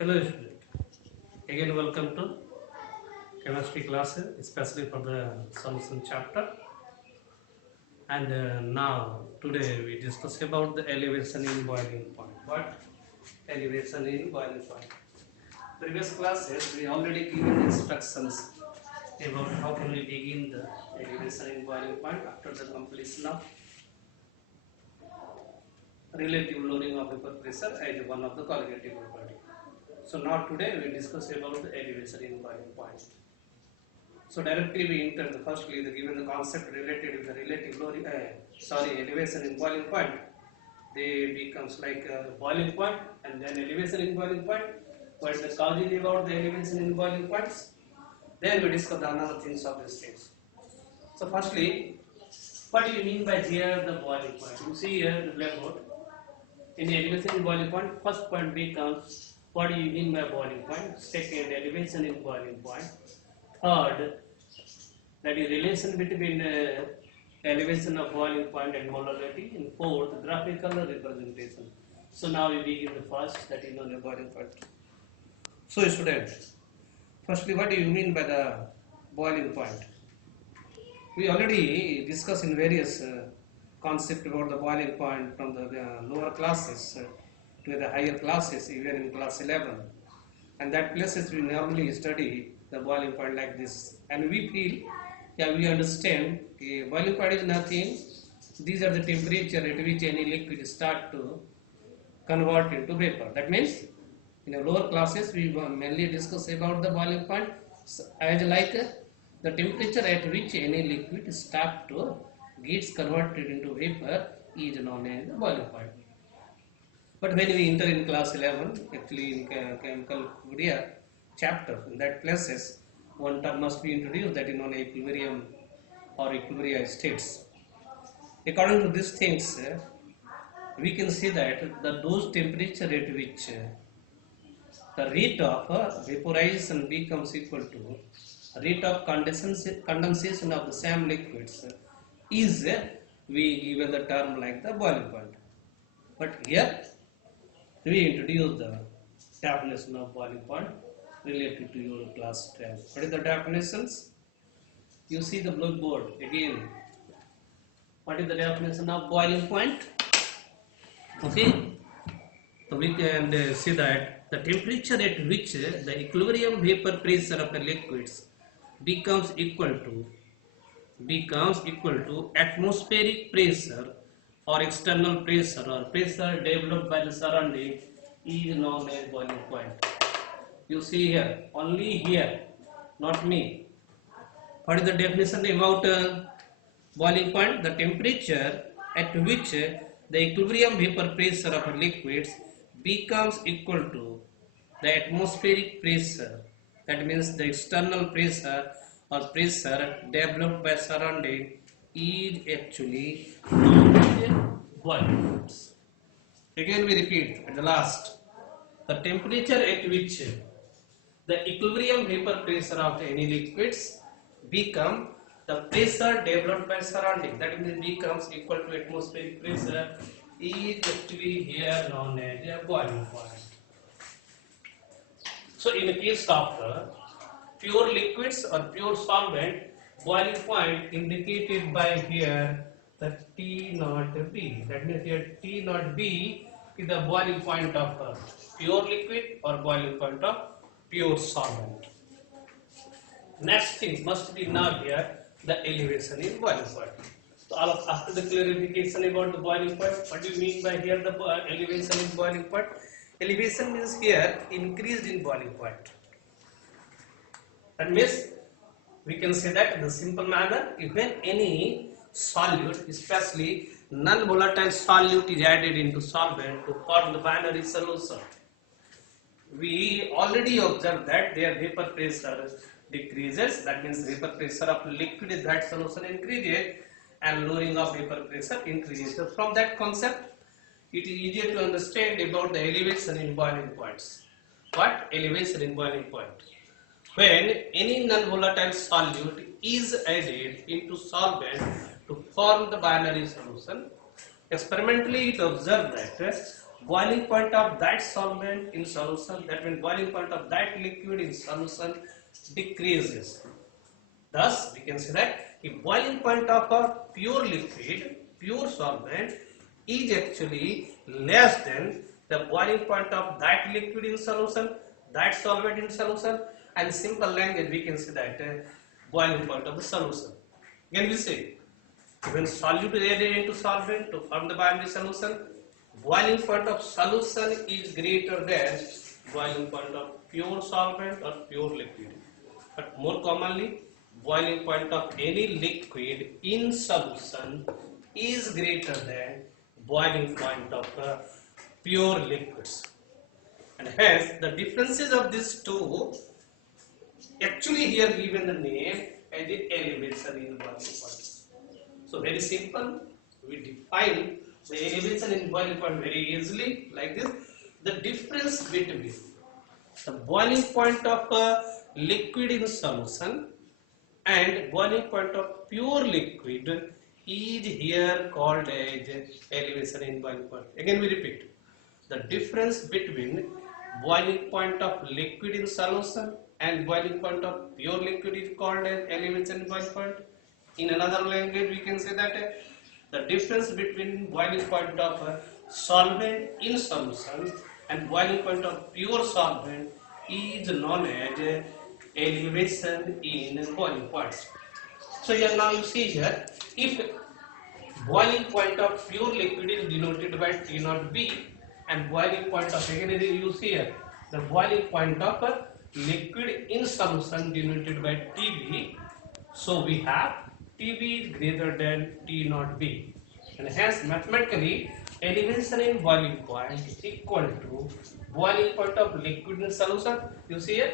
Hello student. Again welcome to chemistry classes, especially for the solution chapter. And now today we discuss about the elevation in boiling point. What? Elevation in boiling point. Previous classes we already given instructions about how can we begin the elevation in boiling point after the completion of relative lowering of vapor pressure as one of the correlative property. So now today we discuss about the elevation in boiling point. So directly we enter the firstly the given the concept related with the relative lowering, elevation in boiling point. They becomes like the boiling point and then elevation in boiling point. What is the cause about the elevation in boiling points? Then we discuss the another things of these things. So firstly, what do you mean by here the boiling point? You see here the blackboard. In the elevation in boiling point, first point becomes what do you mean by boiling point? Second, elevation in boiling point. Third, that is relation between elevation of boiling point and molarity. And fourth, graphical representation. So now we begin the first, that is known as boiling point. So students, firstly, what do you mean by the boiling point? We already discussed in various concepts about the boiling point from the lower classes to the higher classes, even in class 11. And that places we normally study the boiling point like this. And we feel, we understand, boiling point is nothing. These are the temperature at which any liquid start to convert into vapor. That means, in the lower classes, we mainly discuss about the boiling point as like the temperature at which any liquid start to gets converted into vapor is known as the boiling point. But when we enter in class 11, actually in chemical Korea chapter, in that places, one term must be introduced, that is known as equilibrium or equilibrium states. According to these things, we can see that those temperature at which the rate of vaporization becomes equal to rate of condensation of the same liquids is we given the term like the boiling point. But here we introduce the definition of boiling point related to your class 12. What is the definitions? You see the blackboard again. What is the definition of boiling point? Okay. So we can see that the temperature at which the equilibrium vapor pressure of the liquids becomes equal to atmospheric pressure or external pressure or pressure developed by the surrounding is known as boiling point. You see here, only here, not me. What is the definition about boiling point? The temperature at which the equilibrium vapor pressure of liquids becomes equal to the atmospheric pressure. That means the external pressure or pressure developed by surrounding is actually known as boiling points. Again we repeat at the last. The temperature at which the equilibrium vapor pressure of any liquids become the pressure developed by surrounding. That means becomes equal to atmospheric pressure is actually here known as a boiling point. So in the case of pure liquids or pure solvent, boiling point indicated by here the T naught B. That means here T naught B is the boiling point of pure liquid or boiling point of pure solvent. Next thing must be now here the elevation in boiling point. So after the clarification about the boiling point, what do you mean by here the elevation in boiling point? Elevation means here increased in boiling point. That means we can say that in the simple manner, when any solute, especially non-volatile solute, is added into solvent to form the binary solution, we already observed that their vapor pressure decreases. That means vapor pressure of liquid in that solution increases and lowering of vapor pressure increases. So from that concept, it is easier to understand about the elevation in boiling points. What? Elevation in boiling point. When any non-volatile solute is added into solvent to form the binary solution, experimentally it observed that boiling point of that solvent in solution, that means boiling point of that liquid in solution decreases. Thus, we can say that the boiling point of a pure liquid, pure solvent, is actually less than the boiling point of that liquid in solution, that solvent in solution, and simple language we can say that boiling point of the solution. Again we say, when solute is added into solvent to form the binary solution, boiling point of solution is greater than boiling point of pure solvent or pure liquid. But more commonly, boiling point of any liquid in solution is greater than boiling point of pure liquids. And hence, the differences of these two actually here given the name as the elevation in boiling point. So very simple, we define the elevation in boiling point very easily like this. The difference between the boiling point of a liquid in solution and boiling point of pure liquid is here called as elevation in boiling point. Again we repeat, the difference between boiling point of liquid in solution and boiling point of pure liquid is called as elevation in boiling point. In another language we can say that the difference between boiling point of a solvent in solution and boiling point of pure solvent is known as elevation in boiling points. So here now you see here, if boiling point of pure liquid is denoted by T naught B and boiling point of, again you see here, the boiling point of a liquid in solution denoted by TB. So we have TB is greater than T naught B, and hence mathematically elevation in boiling point is equal to boiling point of liquid in solution. You see here,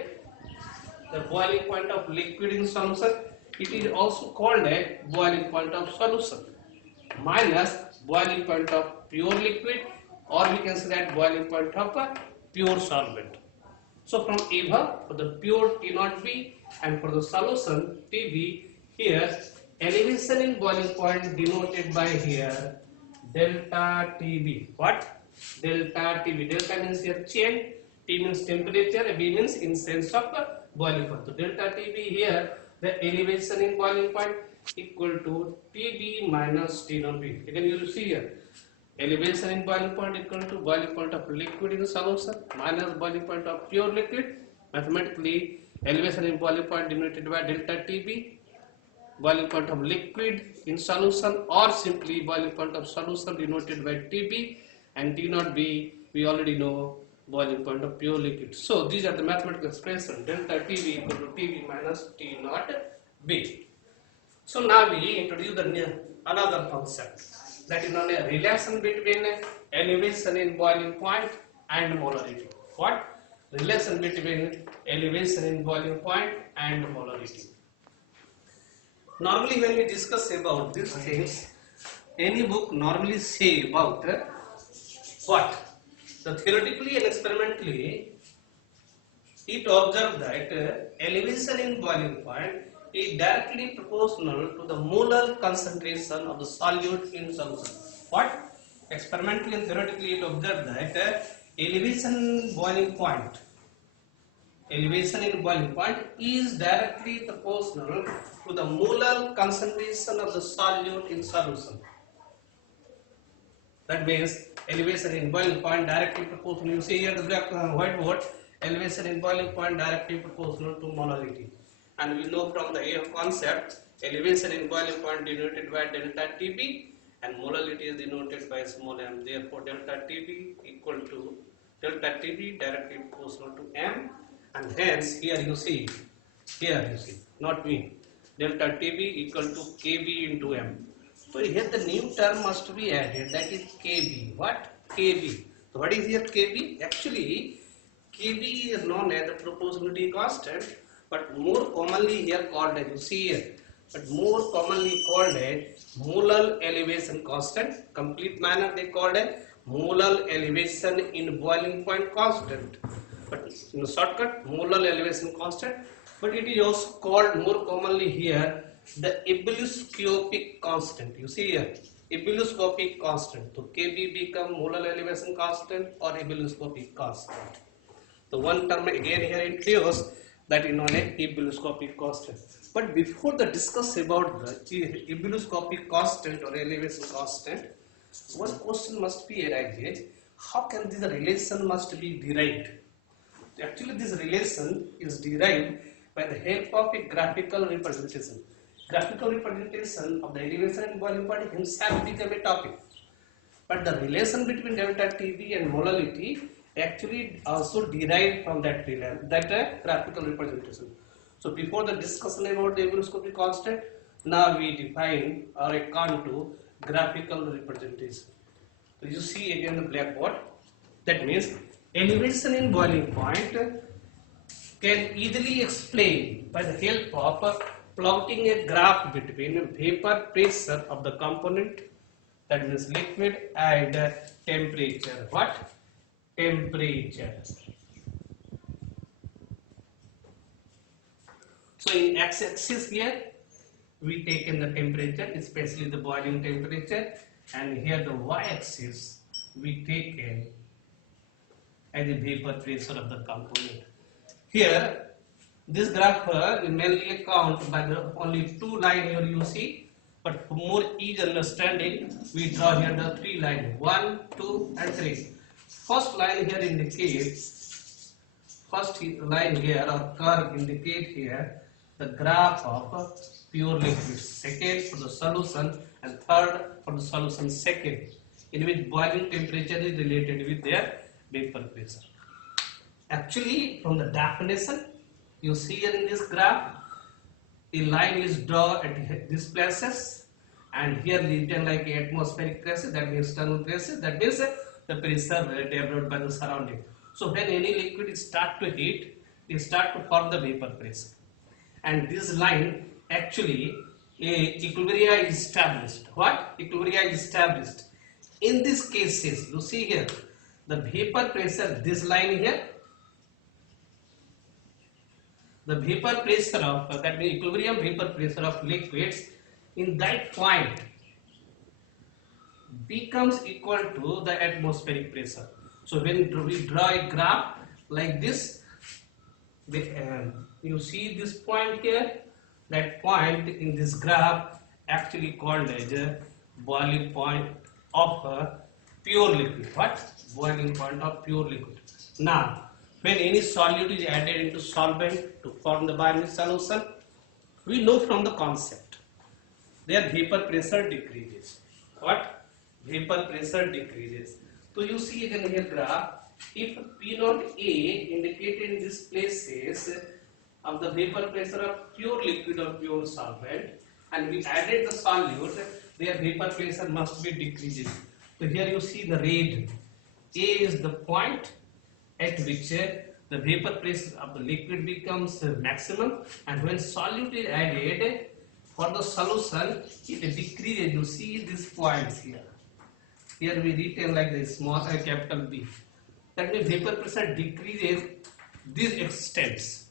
the boiling point of liquid in solution, it is also called a boiling point of solution minus boiling point of pure liquid, or we can say that boiling point of a pure solvent. So from above, for the pure T naught B and for the solution TB, here elevation in boiling point denoted by here delta TB. What? Delta TB. Delta means here change, T means temperature, B means in sense of boiling point. So delta TB here, the elevation in boiling point equal to TB minus T naught B. Again you will see here, elevation in boiling point equal to boiling point of liquid in solution minus boiling point of pure liquid. Mathematically, elevation in boiling point denoted by delta TB, boiling point of liquid in solution, or simply boiling point of solution denoted by TB, and T naught B we already know boiling point of pure liquid. So these are the mathematical expression, delta TB equal to TB minus T naught B. So now we introduce another concept, that is known as relation between elevation in boiling point and molarity. What? Relation between elevation in boiling point and molarity. Normally when we discuss about these things, any book normally say about what? So theoretically and experimentally, it observed that elevation in boiling point is directly proportional to the molar concentration of the solute in solution. What? Experimentally and theoretically it observed that elevation in boiling point is directly proportional to the molar concentration of the solute in solution. That means elevation in boiling point directly proportional. You see here the black whiteboard, elevation in boiling point directly proportional to molarity. And we know from the AF concept, elevation in boiling point denoted by delta TB and molarity is denoted by small m. Therefore, delta TB equal to delta TB directly proportional to m, and hence here you see, not me, delta TB equal to KB into m. So here the new term must be added, that is KB. What? KB. So what is here KB? Actually, KB is known as the proportionality constant, but more commonly here called as, you see here, but more commonly called as molar elevation constant. Complete manner they called as molar elevation in boiling point constant. But in shortcut, molar elevation constant. But it is also called more commonly here the ebullioscopic constant. You see here, ebullioscopic constant. So Kb become molar elevation constant or ebullioscopic constant. The one term again here introduced that is known as ebullioscopic constant. But before the discuss about the ebullioscopic constant or elevation constant, one question must be arised: how can this relation must be derived? Actually, this relation is derived by the help of a graphical representation. Graphical representation of the elevation and boiling point himself become a topic. But the relation between delta Tb and molality actually also derived from that graphical representation. So before the discussion about the ebullioscopic constant, now we define or account to graphical representation. So you see again the blackboard. That means elevation in boiling point can easily explain by the help of plotting a graph between vapor pressure of the component, that means liquid, and temperature. What? Temperature. So in x-axis here we take in the temperature, especially the boiling temperature, and here the y-axis we take in as the vapor pressure of the component. Here this graph we mainly account by the only two line here you see, but for more easy understanding we draw here the three line, 1, 2 and 3. First line here indicates, first line here or curve indicate here the graph of pure liquid, second for the solution, and third for the solution second, in which boiling temperature is related with their vapor pressure. Actually, from the definition, you see here in this graph, a line is drawn at these places, and here written like atmospheric pressure, that means external pressure, that means the pressure developed by the surrounding. So when any liquid start to heat, it start to form the vapor pressure, and this line actually equilibria is established. What? Equilibria is established. In these cases, you see here the vapor pressure, this line here, the vapor pressure of that means equilibrium vapor pressure of liquids in that point becomes equal to the atmospheric pressure. So when we draw a graph like this, you see this point here, that point in this graph actually called as a boiling point of a pure liquid. What? Boiling point of pure liquid. Now, when any solute is added into solvent to form the binary solution, we know from the concept their vapor pressure decreases. What? Vapor pressure decreases. So you see again here graph, if P naught A indicated in this places of the vapor pressure of pure liquid or pure solvent, and we added the solute, their vapor pressure must be decreasing. So here you see the red. A is the point at which the vapor pressure of the liquid becomes maximum, and when solute is added for the solution, it decreases. You see these points here. Here we written like this small capital B. That means vapor pressure decreases these extents.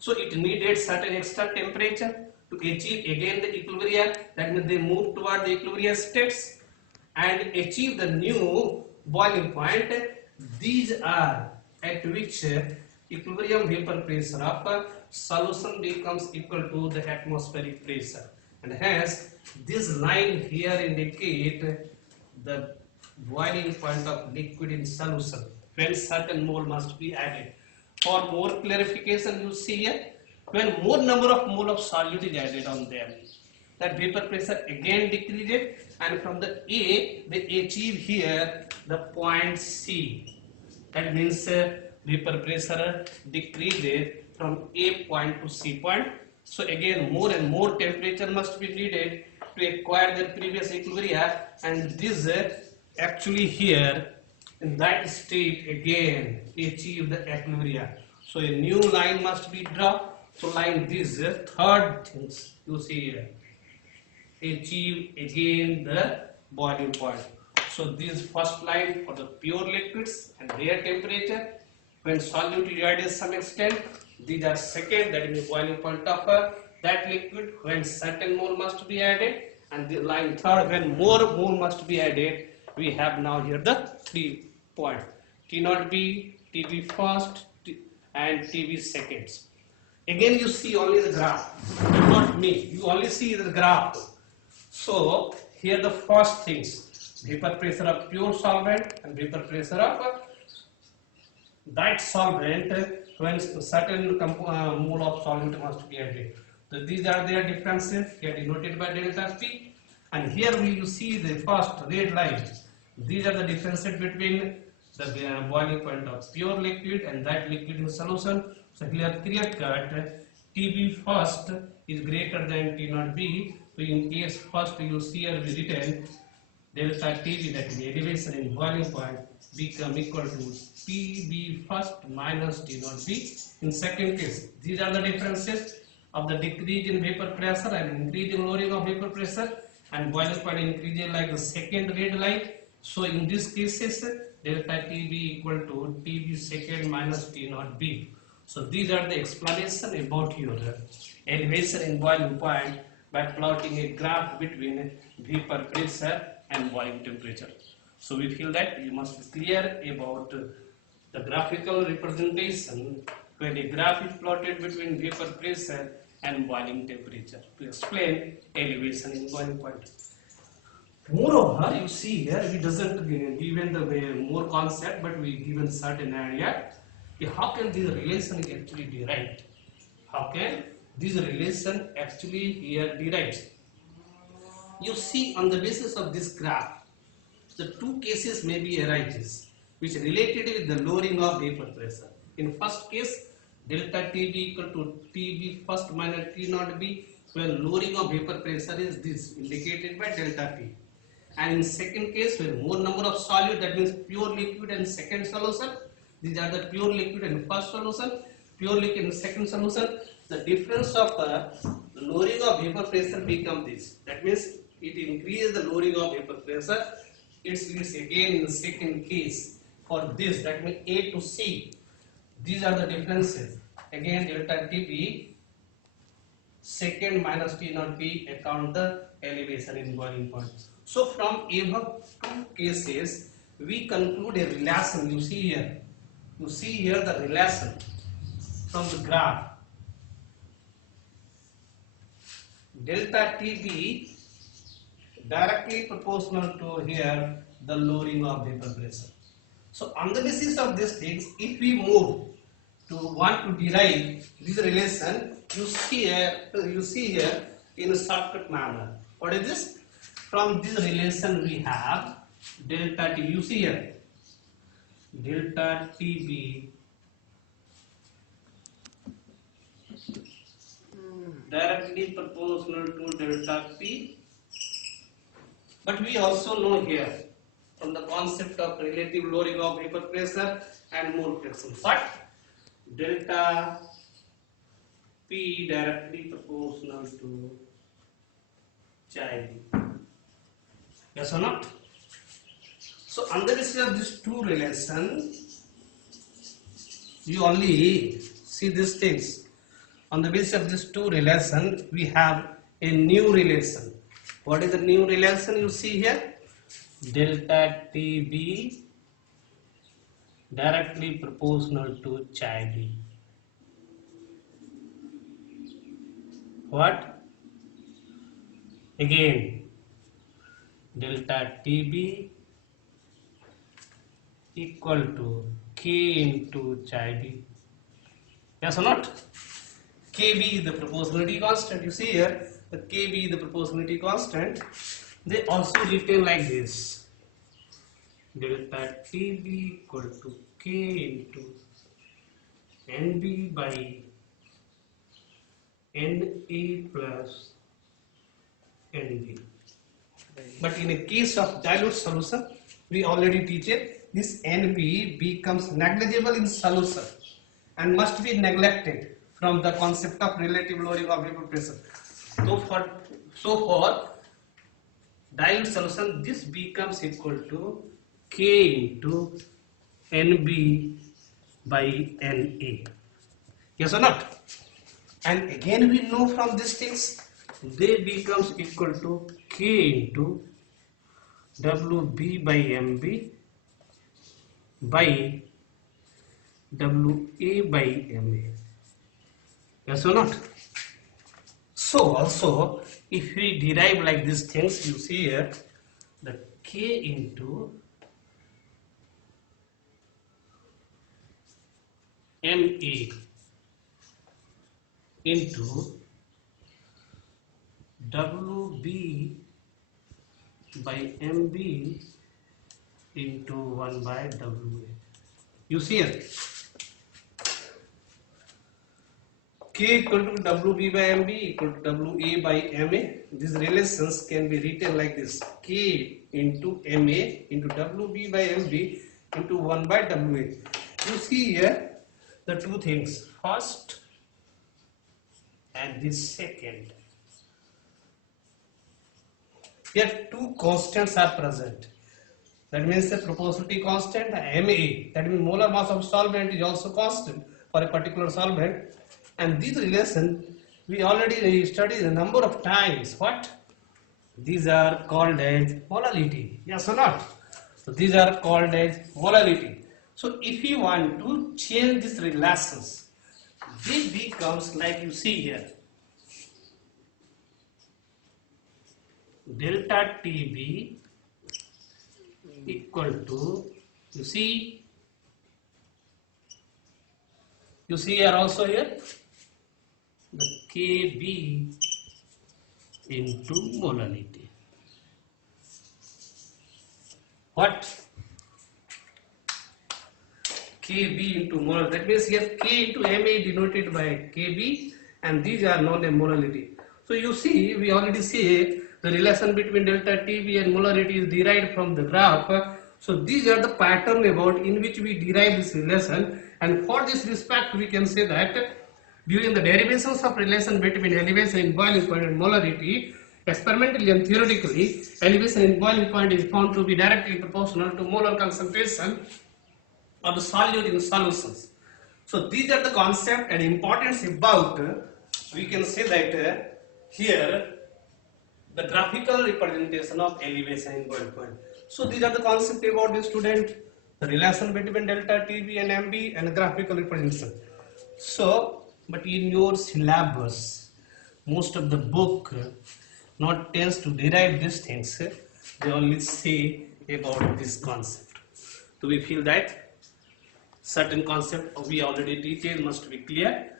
So it needed certain extra temperature to achieve again the equilibrium. That means they move toward the equilibrium states and achieve the new boiling point. These are at which equilibrium vapor pressure of solution becomes equal to the atmospheric pressure, and hence this line here indicate the boiling point of liquid in solution when certain mole must be added. For more clarification, you see here, when more number of mole of solute is added on them, that vapor pressure again decreases, and from the A they achieve here the point C. That means vapor pressure decreases from A point to C point. So again more and more temperature must be needed to acquire their previous equilibrium, and this actually here in that state again achieve the equilibrium. So a new line must be drawn. So line this third things you see here, achieve again the boiling point. So this first line for the pure liquids and their temperature, when solute is added to some extent, these are second, that is boiling point of that liquid when certain mole must be added, And the line third, when more must be added, we have now here the 3 point. T naught B, TB first, and TB seconds. Again, you see only the graph, not me. You only see the graph. So here the first things: vapor pressure of pure solvent and vapor pressure of that solvent when certain mole of solvent must be added. So these are their differences here denoted by delta P. And here you see the first red line. These are the differences between the boiling point of pure liquid and that liquid in solution. So here clear cut TB first is greater than T naught B. So in case first you see here we written delta TB, that is elevation in boiling point, become equal to TB first minus T naught B. In second case, these are the differences of the decrease in vapor pressure and increase in lowering of vapor pressure, and boiling point increases like the second red line. So in these cases, delta TB equal to TB second minus T naught B. So these are the explanation about your elevation in boiling point by plotting a graph between vapor pressure and boiling temperature. So we feel that you must be clear about the graphical representation when a graph is plotted between vapor pressure and boiling temperature to explain elevation in boiling point. Moreover, you see here we doesn't given the more concept, but we given certain area. How can this relation actually derived? How can this relation actually here derived? You see, on the basis of this graph, the two cases may be arises which related with the lowering of vapor pressure. In first case, delta TB equal to TB first minus T naught B, when lowering of vapor pressure is this indicated by delta P. And in second case, when more number of solute, that means pure liquid and second solution, these are the pure liquid and first solution, pure liquid and second solution, the difference of lowering of vapor pressure become this. That means it increases the lowering of vapor pressure. It's again in the second case for this, that means A to C. These are the differences. Again, delta TB second minus T naught B account the elevation in boiling point. So from above two cases, we conclude a relation. You see here the relation from the graph. Delta TB directly proportional to here the lowering of vapor pressure. So on the basis of these things, if we move to want to derive this relation, you see here in a shortcut manner. What is this? From this relation we have delta T. You see here delta TB directly proportional to delta P. But we also know here from the concept of relative lowering of vapor pressure and mole fraction, but delta P directly proportional to chi B. Yes or not? So under the basis of these two relations, you only see these things. On the basis of these two relations, we have a new relation. What is the new relation you see here? Delta TB directly proportional to chi B. What? Again, delta TB equal to K into chi B. Yes or not? KB is the proportionality constant. You see here, the KB is the proportionality constant. They also written like this: delta TB equal to K into NB by NA plus NB. But in a case of dilute solution, we already teach it, this NB becomes negligible in solution and must be neglected from the concept of relative lowering of vapor pressure. So for dilute solution, this becomes equal to K into NB by NA. Yes or not? And again we know from these things they becomes equal to K into WB by MB by WA by MA. Yes or not? So also, if we derive like these things, you see here the K into MA into WB by MB into 1 by WA. You see here K equal to WB by MB equal to WA by MA. These relations can be written like this: K into MA into WB by MB into 1 by WA. You see here the two things, first and the second. Here two constants are present. That means the proportionality constant MA, that means molar mass of solvent, is also constant for a particular solvent. And this relation we already studied a number of times. What? These are called as molality. Yes or not? So these are called as molality. So if you want to change these relations, this becomes like you see here. Delta TB equal to, you see here also here, the Kb into molality. What? Kb into molality. That means here K into Ma denoted by Kb, and these are known as molality. So you see, we already see the relation between delta Tb and molarity is derived from the graph. So these are the pattern about in which we derive this relation, and for this respect we can say that during the derivations of relation between elevation in boiling point and molarity, experimentally and theoretically, elevation in boiling point is found to be directly proportional to molar concentration of the solute in solutions. So these are the concept and importance about, we can say that here the graphical representation of elevation in boiling point. So these are the concept about the student, the relation between delta Tb and Mb and graphical representation. So, but in your syllabus, most of the book not tends to derive these things. They only say about this concept. So we feel that certain concept we already detailed must be clear.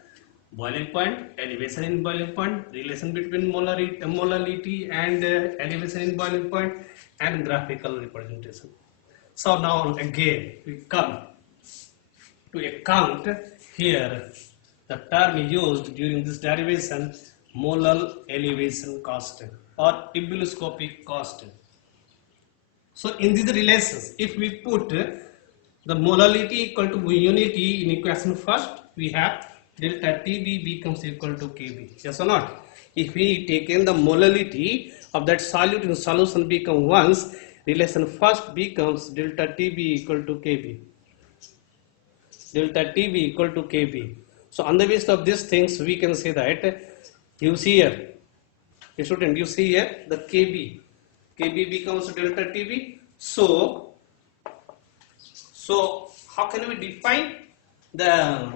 Boiling point, elevation in boiling point, relation between molality and elevation in boiling point, and graphical representation. So now again we come to account here the term used during this derivation, molar elevation constant or ebullioscopic constant. So in these relations, if we put the molality equal to unity in equation first, we have delta Tb becomes equal to Kb. Yes or not? If we take in the molality of that solute in solution become once, relation first becomes delta Tb equal to Kb. Delta Tb equal to Kb. So on the basis of these things, we can say that you see here, student, you see here the Kb. Kb becomes delta Tb. So how can we define the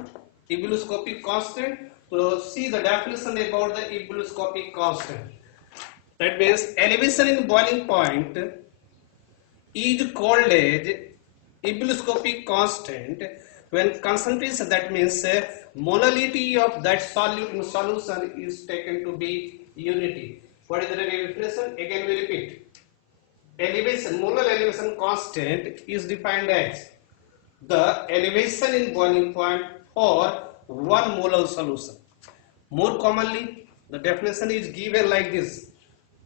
ebullioscopic constant? So see the definition about the ebullioscopic constant. That means elevation in boiling point is called as ebullioscopic constant when concentration, that means molality of that solute in solution is taken to be unity. What is the definition? Again we repeat. Elevation, molar elevation constant is defined as the elevation in boiling point for 1 molar solution. More commonly, the definition is given like this.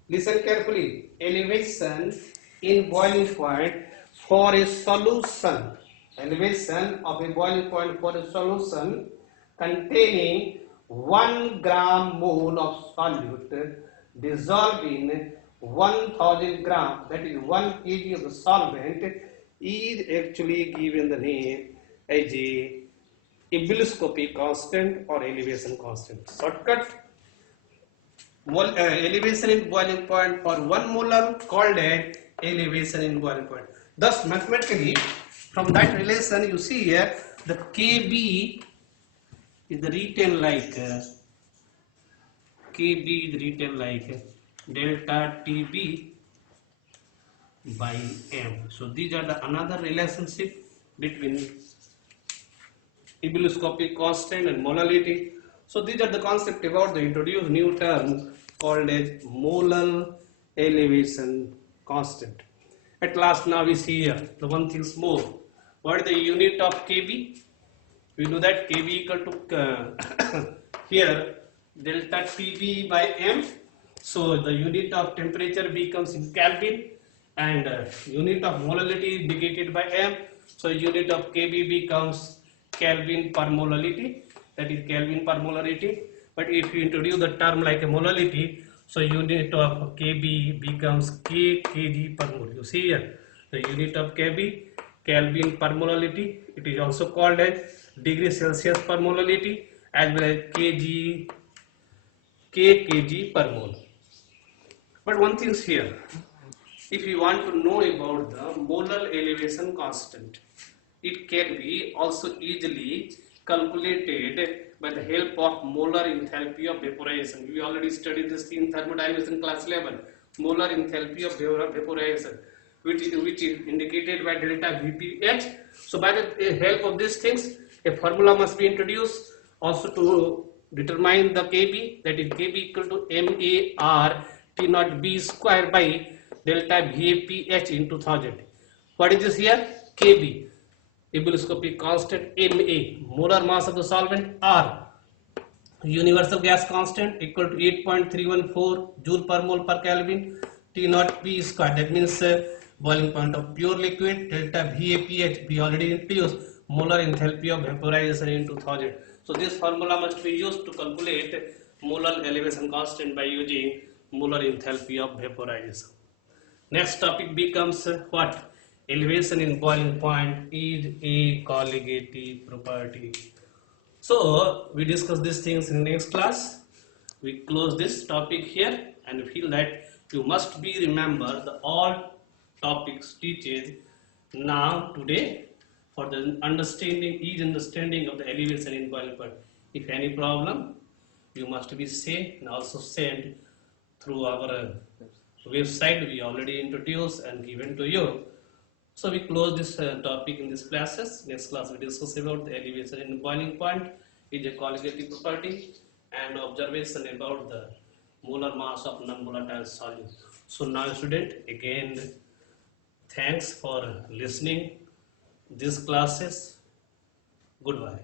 Listen carefully. Elevation in boiling point for a solution. Elevation of a boiling point for a solution containing 1 gram mole of solute dissolved in 1000 gram, that is 1 kg of the solvent, is actually given the name as a ebullioscopic constant or elevation constant. Shortcut, elevation in boiling point for 1 molar called as elevation in boiling point. Thus mathematically from that relation you see here the Kb is written like delta Tb by m. So these are the another relationship between ebullioscopic constant and molality. So these are the concept about the introduced new term called as molar elevation constant. At last now we see here the one thing's more. What is the unit of Kb? We know that Kb equal to here delta Tb by m. So the unit of temperature becomes in Kelvin and unit of molality indicated by m. So unit of Kb becomes Kelvin per molality, that is Kelvin per molarity. But if you introduce the term like a molality, so unit of Kb becomes kg per mole. You see here the unit of Kb Kelvin per molality. It is also called as degree Celsius per molality as well as kg per mole. But one thing is here, if you want to know about the molar elevation constant, it can be also easily calculated by the help of molar enthalpy of vaporization. We already studied this in thermodynamics in class 11. Molar enthalpy of vaporization, which is indicated by delta Vph. So by the help of these things, a formula must be introduced also to determine the Kb, that is Kb equal to MAR T naught B square by delta Vaph into 1000. What is this here? Kb, ebullioscopic constant Ma, molar mass of the solvent R, universal gas constant equal to 8.314 joule per mole per Kelvin, T naught P square, that means boiling point of pure liquid, delta Vaph, we already introduced, molar enthalpy of vaporization into 1000. So this formula must be used to calculate molar elevation constant by using molar enthalpy of vaporization. Next topic becomes what? Elevation in boiling point is a colligative property. So we discuss these things in the next class. We close this topic here and feel that you must be remember the all topics teaches now today for the easy understanding of the elevation in boiling point. If any problem, you must be say and also send through our website we already introduced and given to you. So we close this topic in this classes. Next class we discuss about the elevation in boiling point is a colligative property and observation about the molar mass of non-volatile solute. So now student, again thanks for listening these classes. Goodbye.